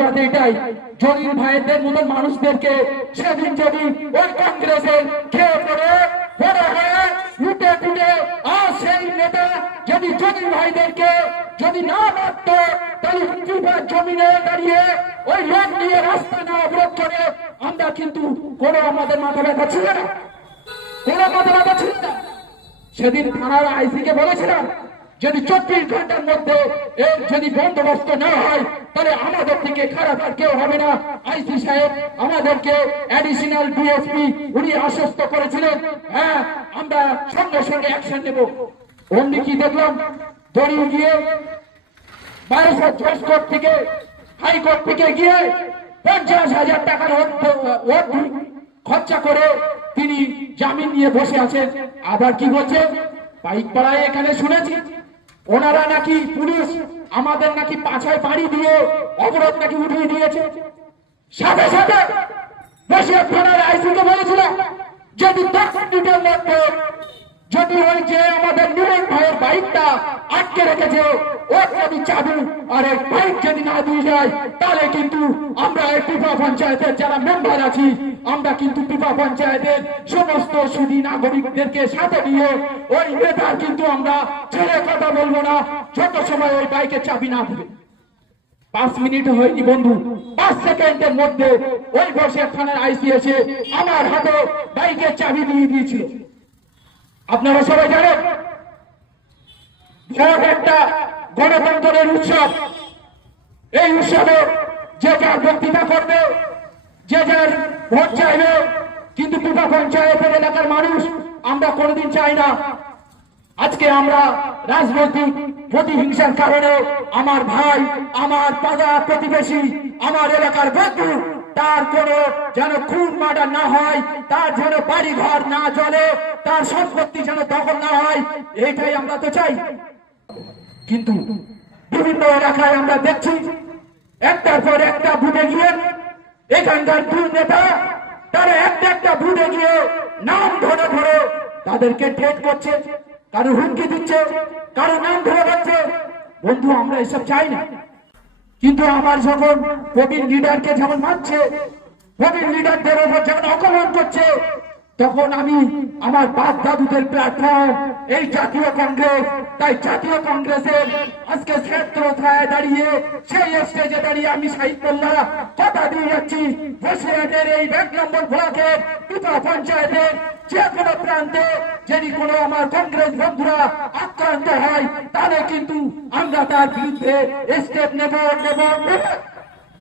প্রতিবাদ এটাই, জলিল ভাইদের মতো মানুষদেরকে সেদিন যদি ওই কংগ্রেসের খেয়ে পড়ে বড় হয়ে লুটে ফুটে আর সেই নেতা যদি জলিল ভাইদেরকে যদি না মারত, তাহলে জমিনে দাঁড়িয়ে ওই লোক নিয়ে রাস্তা না অবরোধ করে আমরা কিন্তু কোনো আমাদের মাথা ব্যথা ছিল না, কোনো মাথা ব্যথা ছিল না। সেদিন থানার আইসিকে বলেছিলাম যদি 24 ঘন্টার মধ্যে এর যদি বন্দোবস্ত না হয় তাহলে আমাদের থেকে খারাপ আর কেউ হবে না। আইসি সাহেব আমাদেরকে অ্যাডিশনাল ডিএসপি উনি আশ্বস্ত করেছিলেন, হ্যাঁ আমরা সঙ্গে সঙ্গে অ্যাকশন নেব। অমনি কি দেখলাম, দড়িয়ে গিয়ে 1210 কোর্ট থেকে হাইকোর্ট থেকে গিয়ে 50,000 টাকার খরচা করে তিনি জামিন নিয়ে বসে আছেন। আবার কি বলছে, বাইক পাড়ায় এখানে শুনেছি ওনারা নাকি পুলিশ আমাদের নাকি পাছায় পাড়ি দিয়ে অবরোধ নাকি উঠিয়ে দিয়েছে। সাথে সাথে বসে থানার আইসিকে বলেছিল যদি 10 মিনিটের মধ্যে যদি ওই যে আমাদের নুরুল ভাইয়ের বাইকটা আটকে রেখেছে ওর যদি চাবি আর এই বাইক যদি না দিয়ে যায় তাহলে কিন্তু আমরা এই পিপা পঞ্চায়েতের যারা মেম্বার আছি আমরা কিন্তু পিপা পঞ্চায়েতের সমস্ত সুধী নাগরিকদেরকে সাথে নিয়ে ওই নেতার কিন্তু আমরা ছেড়ে কথা বলবো না যত সময় ওই বাইকের চাবি না দেবে। 5 মিনিট হয়নি বন্ধু, 5 সেকেন্ডের মধ্যে ওই বসে থানার আইসি এসে আমার হাতে বাইকের চাবি দিয়ে দিয়েছিল। আপনারা সবাই জানেন ভোট একটা গণতন্ত্রের উৎসব, এই উৎসবে যে যার বক্তৃতা করবে, যে যার ভোট চাইবে, কিন্তু পিপা পঞ্চায়েতের এলাকার মানুষ আমরা কোনোদিন চাই না আজকে আমরা রাজনৈতিক প্রতিহিংসার কারণে আমার ভাই, আমার পাড়া প্রতিবেশী, আমার এলাকার বন্ধু তার কোনো যেন খুন মার্ডার না হয়, তার যেন বাড়ি ঘর না জ্বলে, তার সম্পত্তি যেন দখল না হয়, এইটাই আমরা তো চাই। কিন্তু বিভিন্ন এলাকায় আমরা দেখছি একটার পর একটা বুথে গিয়ে এখানকার দুই নেতা তারা একটা বুথে গিয়ে নাম ধরে ধরে তাদেরকে ট্রেড করছে, কারো হুমকি দিচ্ছে, কারো নাম ধরে যাচ্ছে। বন্ধু আমরা এসব চাই না, কিন্তু আমার যখন প্রবীণ লিডারকে যেমন মানছে, প্রবীণ লিডারদের উপর যখন আক্রমণ করছে, তখন আমি আমার বাপ দাদুদের প্ল্যাটফর্ম এই জাতীয় কংগ্রেস, তাই জাতীয় কংগ্রেসের আজকে ক্ষেত্রথায় দাঁড়িয়ে সেই স্টেজে দাঁড়িয়ে আমি সাহিত্যল্লাহ কথা দিয়ে যাচ্ছি বসিরহাটের এই 1 নম্বর ব্লকের পিপা পঞ্চায়েতের যে কোনো প্রান্তে যদি কোনো আমার কংগ্রেস বন্ধুরা আক্রান্ত হয় তাহলে কিন্তু আমরা তার বিরুদ্ধে স্টেপ নেব।